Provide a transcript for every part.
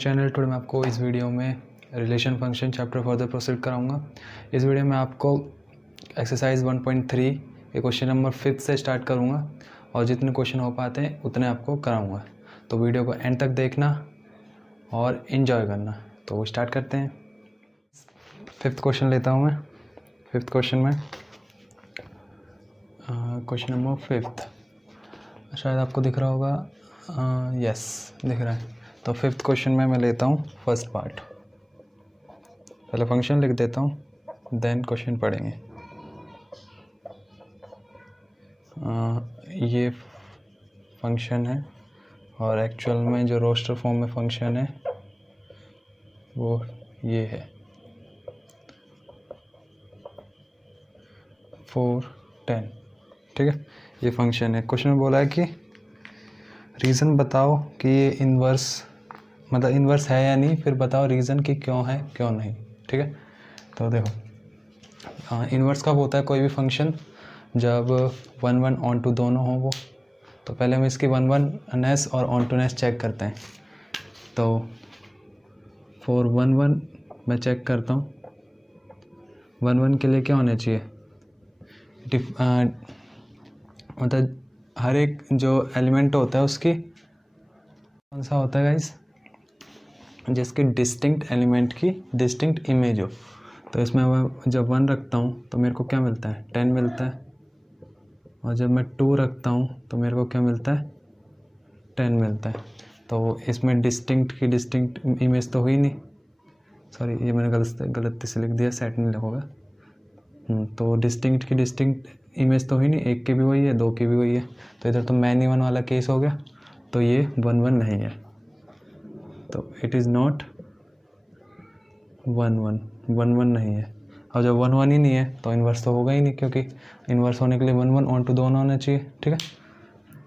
Channel. Today मैं आपको इस वीडियो में relation function chapter further proceed कराऊंगा। इस वीडियो में आपको एक्सरसाइज 1.3 के क्वेश्चन नंबर 5 से स्टार्ट करूंगा और जितने क्वेश्चन हो पाते हैं उतने आपको कराऊंगा। तो वीडियो को एंड तक देखना और इन्जॉय करना। तो स्टार्ट करते हैं। 5th क्वेश्चन लेता हूँ मैं। 5th क्वेश्चन में क्वेश्चन नंबर 5 शायद आपको दिख रहा होगा। यस दिख रहा है। तो 5th क्वेश्चन में मैं लेता हूँ फर्स्ट पार्ट। पहले फंक्शन लिख देता हूँ देन क्वेश्चन पढ़ेंगे। ये फंक्शन है और एक्चुअल में जो रोस्टर फॉर्म में फंक्शन है वो ये है 4 10। ठीक है, ये फंक्शन है। क्वेश्चन में बोला है कि रीज़न बताओ कि ये इन्वर्स मतलब इन्वर्स है या नहीं, फिर बताओ रीज़न कि क्यों है क्यों नहीं। ठीक है, तो देखो इन्वर्स कब होता है कोई भी फंक्शन, जब 1 1 ऑन टू दोनों हो वो। तो पहले हम इसकी 1 1नेस और ऑन टू नेस चेक करते हैं। तो फॉर 1 1 मैं चेक करता हूँ 1 1 के लिए क्या होना चाहिए, मतलब हर एक जो एलिमेंट होता है उसकी कौन सा होता है गाइस, जिसकी डिस्टिंक्ट एलिमेंट की डिस्टिंक्ट इमेज हो। तो इसमें मैं जब 1 रखता हूँ तो मेरे को क्या मिलता है 10 मिलता है, और जब मैं 2 रखता हूँ तो मेरे को क्या मिलता है 10 मिलता है। तो इसमें डिस्टिंक्ट की डिस्टिंक्ट इमेज तो हुई नहीं, सॉरी ये मैंने गलती से लिख दिया, सेट नहीं लिखोगा। तो डिस्टिंक्ट की डिस्टिंक्ट इमेज तो हुई नहीं, 1 की भी वही है 2 की भी वही है। तो इधर तो मैन इवन वाला केस हो गया, तो ये 1 1 नहीं है। तो इट इज़ नॉट 1 1 नहीं है। और जब 1 1 ही नहीं है तो इन्वर्स तो होगा ही नहीं, क्योंकि इन्वर्स होने के लिए 1 1 ऑन टू दोनों होना चाहिए। ठीक है,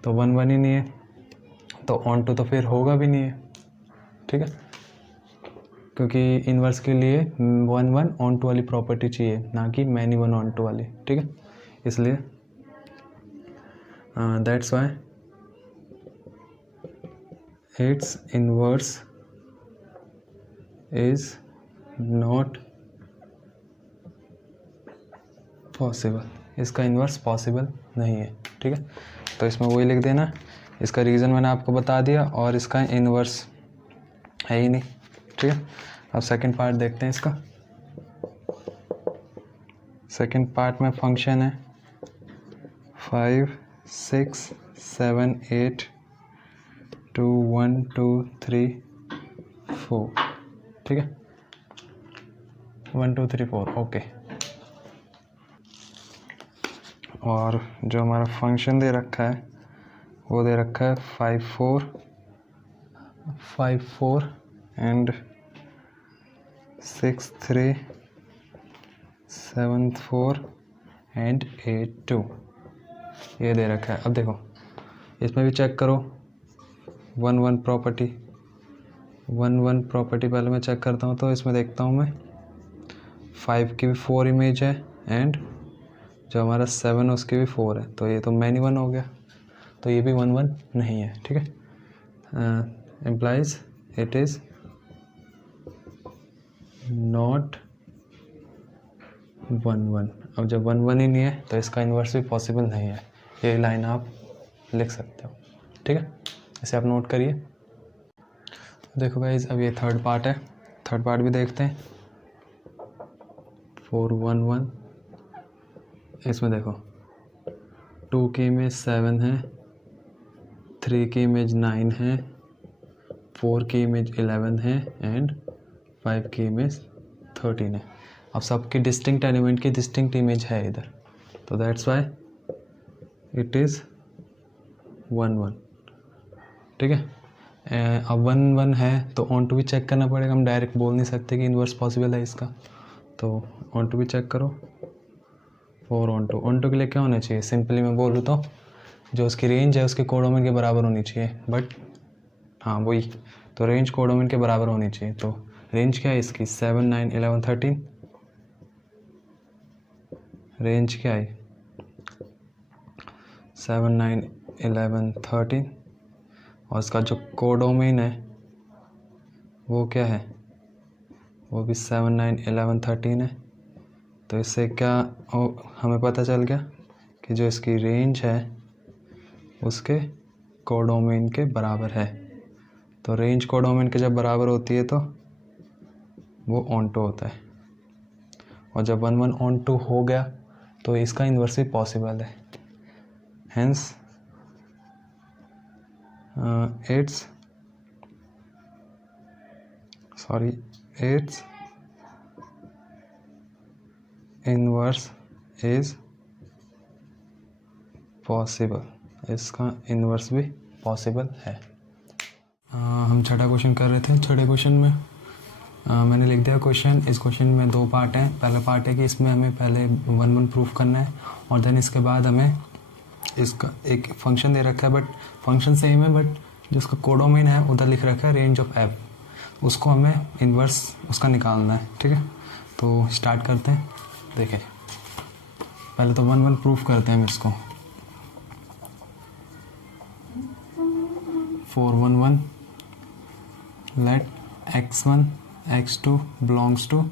तो 1 1 ही नहीं है तो ऑन टू तो फिर होगा भी नहीं है। ठीक है, क्योंकि इन्वर्स के लिए 1 1 ऑन टू वाली प्रॉपर्टी चाहिए, ना कि मैनी 1 ऑन टू वाली। ठीक है, इसलिए that's why it's inverse is not possible. इसका इन्वर्स पॉसिबल नहीं है। ठीक है, तो इसमें वही लिख देना। इसका रीज़न मैंने आपको बता दिया और इसका इन्वर्स है ही नहीं। ठीक है, अब सेकंड पार्ट देखते हैं इसका। सेकंड पार्ट में फंक्शन है 5 6 7 8 2 1 2 3 4। ठीक है, 1 2 3 4 ओके। और जो हमारा फंक्शन दे रखा है वो दे रखा है 5 4 एंड 6 3 7 4 एंड 8 2, ये दे रखा है। अब देखो इसमें भी चेक करो 1 1 प्रॉपर्टी। 1 1 प्रॉपर्टी पहले मैं चेक करता हूँ, तो इसमें देखता हूँ मैं 5 की भी 4 इमेज है एंड जो हमारा 7 है उसकी भी 4 है। तो ये तो मैनी 1 हो गया, तो ये भी 1 1 नहीं है। ठीक है, इम्प्लाइज इट इज़ नॉट 1 1। अब जब 1 1 ही नहीं है तो इसका इन्वर्स भी पॉसिबल नहीं है। ये लाइन आप लिख सकते हो। ठीक है, इसे आप नोट करिए। देखो गाइस, अब ये थर्ड पार्ट है। थर्ड पार्ट भी देखते हैं। 4 1 1, इसमें देखो 2 की इमेज 7 है, 3 की इमेज 9 है, 4 की इमेज 11 है एंड 5 की इमेज 13 है। अब सबकी डिस्टिंक्ट एलिमेंट की डिस्टिंक्ट इमेज है इधर, तो दैट्स वाई इट इज़ 1 1। ठीक है, अब 1 1 है तो ऑन टू भी चेक करना पड़ेगा। हम डायरेक्ट बोल नहीं सकते कि इन्वर्स पॉसिबल है इसका, तो ऑन टू भी चेक करो। 4 ऑन टू के लिए क्या होना चाहिए, सिंपली मैं बोलूँ तो जो उसकी रेंज है उसके कोडोमेन के बराबर होनी चाहिए। बट हाँ वही, तो रेंज कोडोमेन के बराबर होनी चाहिए। तो रेंज क्या है इसकी 7 9 11 13। रेंज क्या है 7 9 11 13, और इसका जो कोडोमेन है वो क्या है, वो भी 7, 9, 11, 13 है। तो इससे क्या हमें पता चल गया कि जो इसकी रेंज है उसके कोडोमेन के बराबर है। तो रेंज कोडोमेन के जब बराबर होती है तो वो ऑन टू होता है, और जब 1, 1 ऑन टू हो गया तो इसका इन्वर्स भी पॉसिबल है। Hence it's inverse is possible, इसका इन्वर्स भी पॉसिबल है। हम छठा क्वेश्चन कर रहे थे। छठे क्वेश्चन में मैंने लिख दिया क्वेश्चन। इस क्वेश्चन में 2 पार्ट हैं। पहला पार्ट है कि इसमें हमें पहले 1, 1 प्रूफ करना है, और देन इसके बाद हमें इसका एक फंक्शन दे रखा है, बट फंक्शन सेम है, बट जो उसका कोडोमेन है उधर लिख रखा है रेंज ऑफ एफ, उसको हमें इन्वर्स उसका निकालना है। ठीक है, तो स्टार्ट करते हैं। देखिए पहले तो 1, 1 प्रूफ करते हैं इसको। 4, 1, 1 let x1 x2 belongs to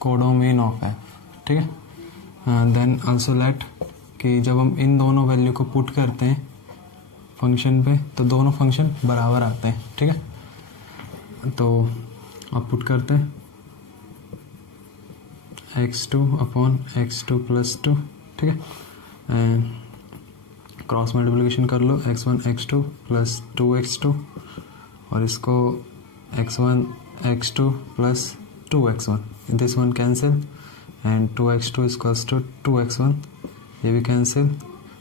codomain of F. ठीक है, देन आल्सो लेट कि जब हम इन दोनों वैल्यू को पुट करते हैं फंक्शन पे तो दोनों फंक्शन बराबर आते हैं। ठीक है, तो अब पुट करते हैं x2 अपॉन x2 प्लस 2। ठीक है, क्रॉस मल्टीप्लिकेशन कर लो, x1 x2 प्लस 2x2, और इसको x1 x2 plus 2x1, this one cancel, and 2x2 equals to 2x1, ये भी कैंसिल,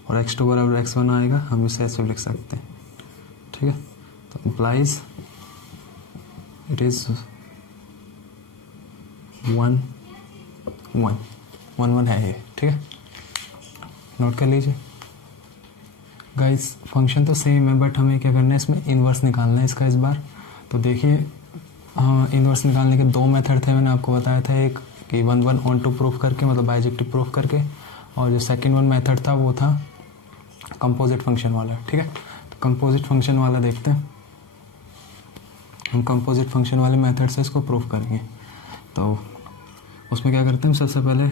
और x2 बराबर x1 आएगा, हम इसे ऐसे लिख सकते हैं। ठीक है, तो इम्प्लाइज इट इज 1, 1, 1, 1 है ये। ठीक है, नोट कर लीजिए गाइस। फंक्शन तो सेम है, बट हमें क्या करना है, इसमें इन्वर्स निकालना है इसका इस बार। तो देखिए, हाँ, इन्वर्स निकालने के 2 मेथड थे, मैंने आपको बताया था। एक कि 1, 1 ऑन टू प्रूफ करके, मतलब बाइजेक्टिव प्रूफ करके, और जो सेकंड वन मेथड था वो था कंपोजिट फंक्शन वाला। ठीक है, तो कंपोजिट फंक्शन वाला देखते हैं। हम कंपोजिट फंक्शन वाले मेथड से इसको प्रूफ करेंगे। तो उसमें क्या करते हैं, सबसे पहले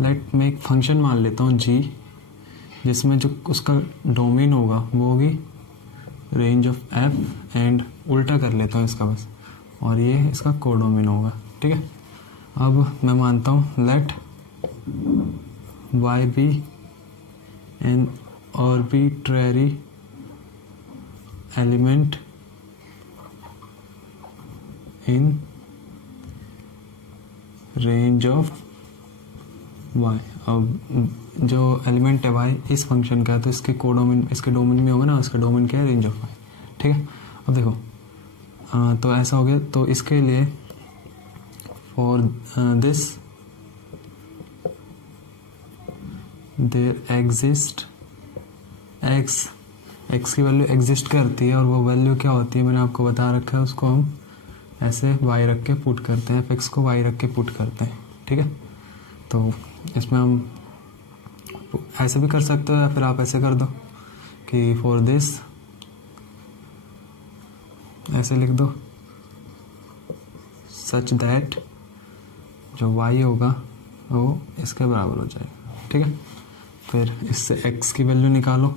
लेट मैं एक फंक्शन मान लेता हूँ g, जिसमें जो उसका डोमेन होगा वो होगी रेंज ऑफ f, एंड उल्टा कर लेता हूँ इसका बस, और ये इसका कोडोमेन होगा। ठीक है, अब मैं मानता हूँ let y be an arbitrary element in range of y। अब जो एलिमेंट है y इस फंक्शन का है, तो इसके कोडोमेन, इसके डोमेन में होगा ना, उसका डोमेन क्या है, रेंज ऑफ y। ठीक है, अब देखो, तो ऐसा हो गया। तो इसके लिए for this there exist x की वैल्यू एग्जिस्ट करती है, और वो वैल्यू क्या होती है मैंने आपको बता रखा है, उसको हम ऐसे y रख के पुट करते हैं, fx को y रख के पुट करते हैं। ठीक है, तो इसमें हम ऐसे भी कर सकते हो, या फिर आप ऐसे कर दो कि फॉर दिस ऐसे लिख दो सच दैट जो y होगा वो इसके बराबर हो जाएगा। ठीक है, फिर इससे x की वैल्यू निकालो,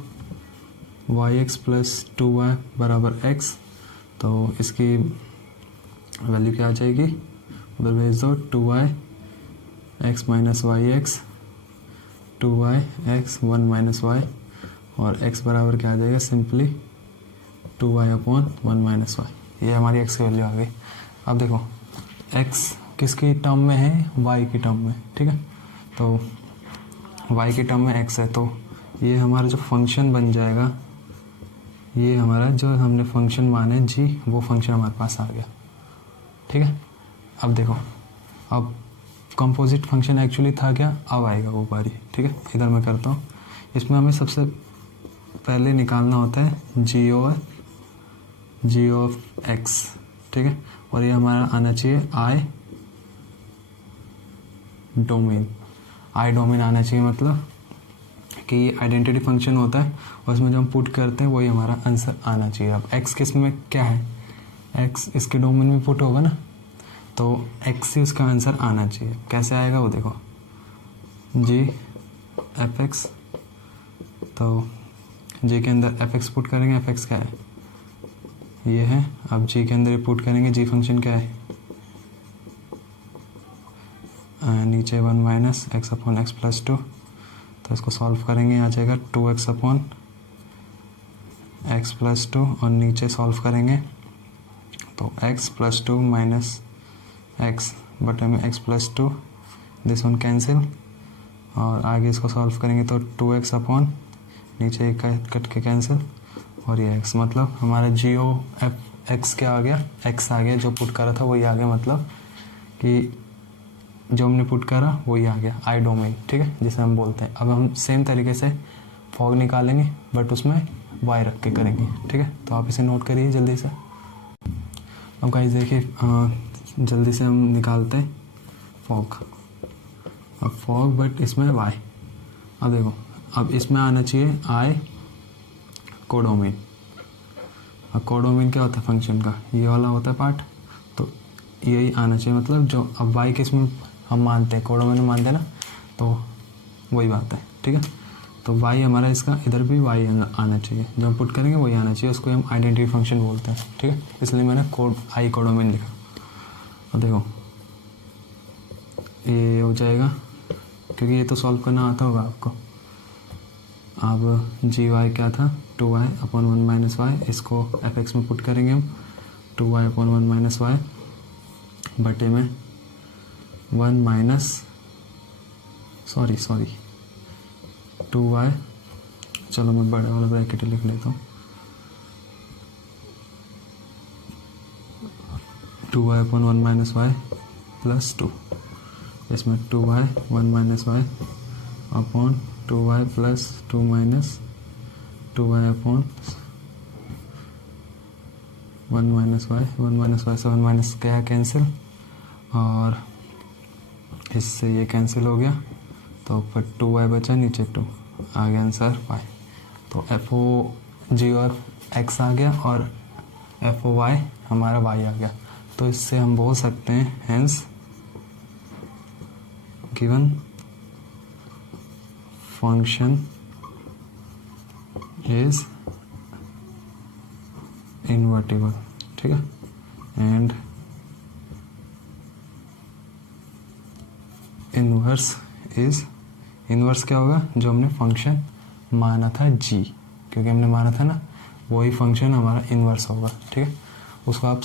yx प्लस 2y बराबर x, तो इसकी वैल्यू क्या आ जाएगी, उधर भेज दो, 2y x minus y x, 2y x 1 minus y, और x बराबर क्या आ जाएगा, simply 2y upon 1 minus Y. ये हमारी x की वैल्यू आ गई। अब देखो x किसकी टर्म में है, y की टर्म में। ठीक है, तो y की टर्म में x है, तो ये हमारा जो फंक्शन बन जाएगा, ये हमारा जो हमने फंक्शन माने g, वो फंक्शन हमारे पास आ गया। ठीक है, अब देखो, अब कंपोजिट फंक्शन एक्चुअली था क्या, अब आएगा वो बारी। ठीक है, इधर मैं करता हूँ। इसमें हमें सबसे पहले निकालना होता है जी ऑफ एक्स। ठीक है, और ये हमारा आना चाहिए आई डोमेन आना चाहिए, मतलब कि आइडेंटिटी फंक्शन होता है, और उसमें जो हम पुट करते हैं वही हमारा आंसर आना चाहिए। अब एक्स किस में क्या है, एक्स इसके डोमेन में पुट होगा ना, तो एक्स से उसका आंसर आना चाहिए। कैसे आएगा वो देखो, जी एफ एक्स, तो जी के अंदर एफ एक्स पुट करेंगे, एफ एक्स क्या है ये है। अब जी के अंदर पुट करेंगे, जी फंक्शन क्या है, नीचे 1 minus x upon x plus 2, तो इसको सॉल्व करेंगे, आ जाएगा 2x अपॉन एक्स प्लस 2, और नीचे सॉल्व करेंगे तो x प्लस 2 माइनस एक्स बटे में x plus 2, this one cancel, और आगे इसको सॉल्व करेंगे तो 2x अपॉन नीचे एक कट के कैंसिल, और ये x, मतलब हमारा जी ओ एफ एक्स क्या आ गया, x आ गया, जो पुट करा था वही आ गया, मतलब कि जो हमने पुट करा वही आ गया, आई डोमेन, ठीक है, जिसे हम बोलते हैं। अब हम सेम तरीके से फॉग निकालेंगे, बट उसमें y रख के करेंगे, ठीक है। तो आप इसे नोट करिए जल्दी से। अब गाइस देखिए, जल्दी से हम निकालते हैं फॉग। अब फॉग बट इसमें y, अब देखो, अब इसमें आना चाहिए आई कोडोमेन। अब कोडोमेन क्या होता है फंक्शन का, ये वाला होता है पार्ट, तो यही आना चाहिए, मतलब जो अब y किस में हम मानते हैं, कोडोमेन में मानते हैं ना, तो वही बात है, ठीक है। तो y हमारा इसका इधर भी y आना चाहिए, जो हम पुट करेंगे वही आना चाहिए, उसको हम आइडेंटिटी फंक्शन बोलते हैं, ठीक है। इसलिए मैंने आई कोडोमेन लिखा। और देखो ये हो जाएगा, क्योंकि ये तो सॉल्व करना आता होगा आपको। अब जी वाई क्या था, 2y अपॉन 1 माइनस वाई, इसको एफ एक्स में पुट करेंगे हम, 2y अपॉन 1 माइनस वाई बटे में 1 माइनस 2y, चलो मैं बड़े वाला ब्रैकेट लिख लेता हूँ, 2y upon 1 minus Y plus 2, इसमें 2y 1 minus y upon 2y plus 2 minus 2y upon 1 minus y, 1 minus y से 1 माइनस क्या कैंसिल, और इससे ये कैंसिल हो गया, तो ऊपर 2y बचा, नीचे 2, आ गया आंसर y। तो एफ ओ जी और x आ गया, और एफ ओ वाई हमारा y आ गया। तो इससे हम बोल सकते हैं hence given function is invertible, ठीक है। एंड इन्वर्स इज, इन्वर्स क्या होगा, जो हमने फंक्शन माना था g, क्योंकि हमने माना था ना, वही फंक्शन हमारा इन्वर्स होगा, ठीक है। उसको आप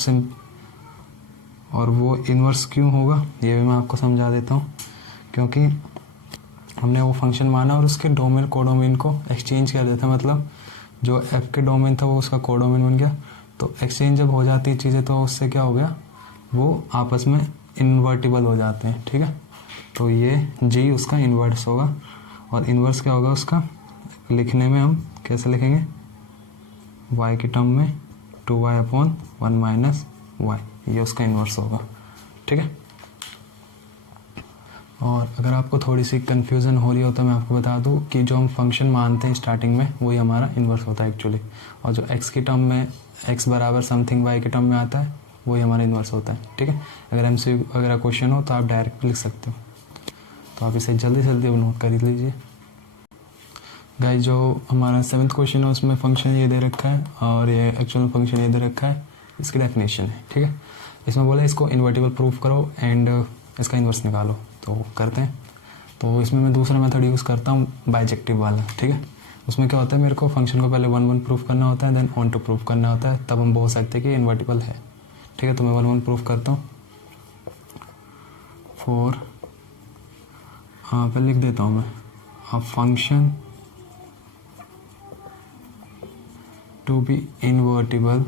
और वो इन्वर्स क्यों होगा ये भी मैं आपको समझा देता हूँ। क्योंकि हमने वो फंक्शन माना और उसके डोमेन कोडोमेन को एक्सचेंज कर दिया था, मतलब जो f के डोमेन था वो उसका कोडोमेन बन गया। तो एक्सचेंज जब हो जाती है चीज़ें, तो उससे क्या हो गया, वो आपस में इन्वर्टिबल हो जाते हैं, ठीक है। तो ये g उसका इन्वर्स होगा, और इन्वर्स क्या होगा उसका, लिखने में हम कैसे लिखेंगे, y की टर्म में 2y अपॉन 1 माइनस वाई, ये उसका इन्वर्स होगा, ठीक है। और अगर आपको थोड़ी सी कन्फ्यूज़न हो रही हो तो मैं आपको बता दूं कि जो हम फंक्शन मानते हैं स्टार्टिंग में वही हमारा इन्वर्स होता है एक्चुअली, और जो x की टर्म में x बराबर समथिंग y की टर्म में आता है वही हमारा इन्वर्स होता है, ठीक है। अगर हमसे अगर क्वेश्चन हो तो आप डायरेक्ट लिख सकते हो, तो आप इसे जल्दी जल्दी नोट कर लीजिए। गाइस जो हमारा 7th क्वेश्चन है उसमें फंक्शन ये दे रखा है, और ये एक्चुअल फंक्शन ये दे रखा है, इसकी डेफिनेशन है, ठीक है। इसमें बोला इसको इन्वर्टिबल प्रूफ करो एंड इसका इन्वर्स निकालो, तो करते हैं। तो इसमें मैं दूसरा मेथड यूज़ करता हूँ, बाइजेक्टिव वाला, ठीक है। उसमें क्या होता है, मेरे को फंक्शन को पहले 1 1 प्रूफ करना होता है, देन ऑन टू प्रूफ करना होता है, तब हम बोल सकते हैं कि इन्वर्टिबल है, ठीक है। तो मैं 1 1 प्रूफ करता हूँ। पहले लिख देता हूँ मैं, a function to be invertible,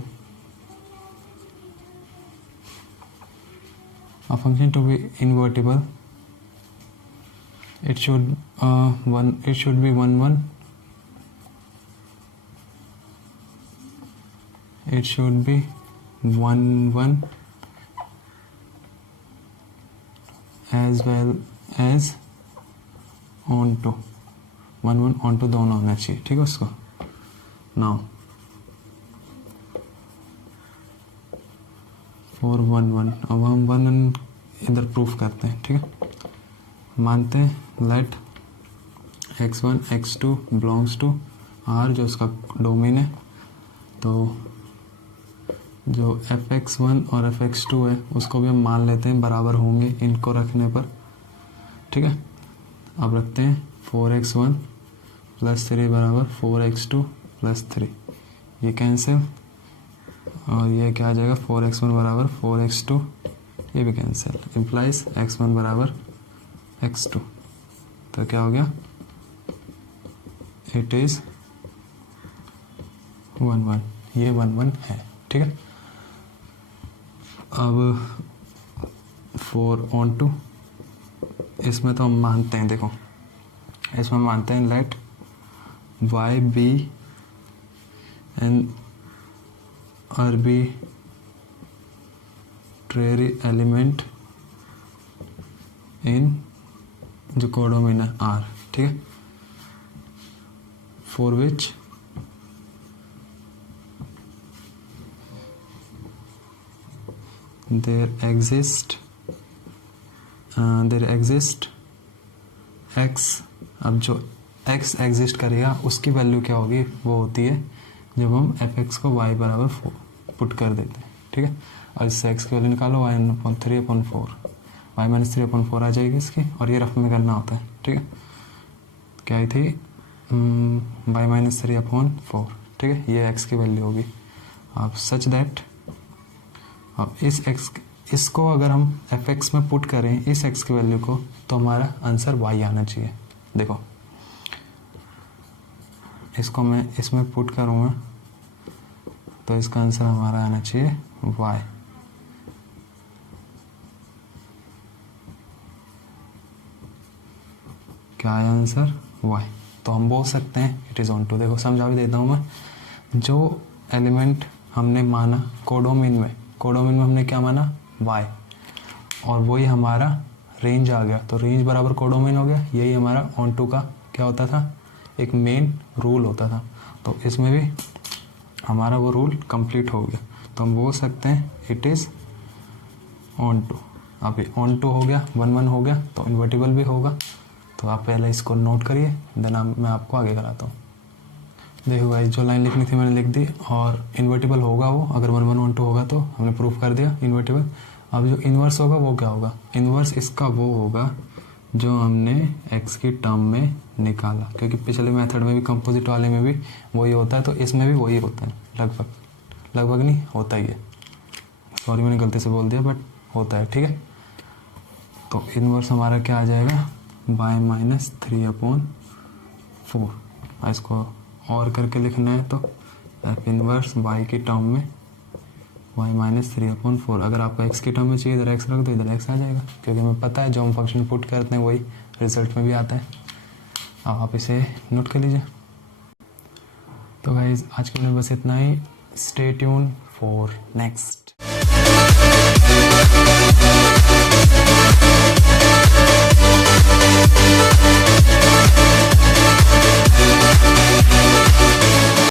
a function to be invertible, it should be 1 1, it should be 1 1 as well as onto 1 1 onto दोनों होना चाहिए, ठीक है। उसको नाउ 4 1 1। अब हम 1 इधर प्रूफ करते हैं, ठीक है। मानते हैं late x1 x2 belongs to R, जो उसका डोमेन है। तो जो fx1 और fx2 है उसको भी हम मान लेते हैं बराबर होंगे इनको रखने पर, ठीक है। अब रखते हैं 4x1 + 3 बराबर 4x2 + 3, ये कैंसिल, और ये क्या आ जाएगा 4x1 बराबर 4x2, ये भी कैंसिल, इम्प्लाइज x1 बराबर x2। तो क्या हो गया, इट इज़ 1 1, ये 1 1 है, ठीक है। अब 4 on 2, इसमें तो हम मानते हैं, देखो इसमें मानते हैं let y be an arbitrary element in जो कोडोमेन है R, ठीक है, for which there exist x। अब जो x एग्जिस्ट करेगा उसकी वैल्यू क्या होगी, वो होती है जब हम fx को y बराबर 4 पुट कर देते हैं, ठीक है। और इससे x की वैल्यू निकालो, y/3/4, y-3/4 आ जाएगी इसकी, और ये रफ में करना होता है, ठीक है। क्या आई थी, y-3/4, ठीक है, ये x की वैल्यू होगी। अब सच दैट अब इसको अगर हम fx में पुट करें इस x की वैल्यू को, तो हमारा आंसर y आना चाहिए। देखो इसको मैं इसमें पुट करूँगा तो इसका आंसर हमारा आना चाहिए y। क्या आया आंसर, y। तो हम बोल सकते हैं इट इज़ ऑन टू। देखो समझा भी देता हूँ मैं, जो एलिमेंट हमने माना कोडोमेन में हमने क्या माना y, और वही हमारा रेंज आ गया, तो रेंज बराबर कोडोमेन हो गया। यही हमारा ऑन टू का क्या होता था, एक मेन रूल होता था। तो इसमें भी हमारा वो रूल कंप्लीट हो गया, तो हम बोल सकते हैं इट इज़ ऑन टू। अब ये ऑन टू हो गया, 1 1 हो गया, तो इन्वर्टिबल भी होगा। तो आप पहले इसको नोट करिए, देन मैं आपको आगे कराता हूँ। देखो भाई, जो लाइन लिखनी थी मैंने लिख दी, और इन्वर्टिबल होगा वो, अगर 1 1 1 2 होगा तो हमने प्रूफ कर दिया इन्वर्टिबल। अब जो इन्वर्स होगा वो क्या होगा, इन्वर्स इसका वो होगा जो हमने x की टर्म में निकाला, क्योंकि पिछले मेथड में भी कंपोजिट वाले में भी वही होता है, तो इसमें भी वही होता है, लगभग नहीं होता ही है। सॉरी मैंने गलती से बोल दिया, बट होता है, ठीक है। तो इन्वर्स हमारा क्या आ जाएगा, y-3/4। इसको और करके लिखना है तो f इन्वर्स y की टर्म में y-3/4। अगर आपको x की टर्म में चाहिए इधर x रख दो, इधर x आ जाएगा, क्योंकि हमें पता है जो हम फंक्शन पुट करते हैं वही रिजल्ट में भी आता है। अब आप इसे नोट कर लीजिए। तो गाइज आज के लिए बस इतना ही। Stay tune for next.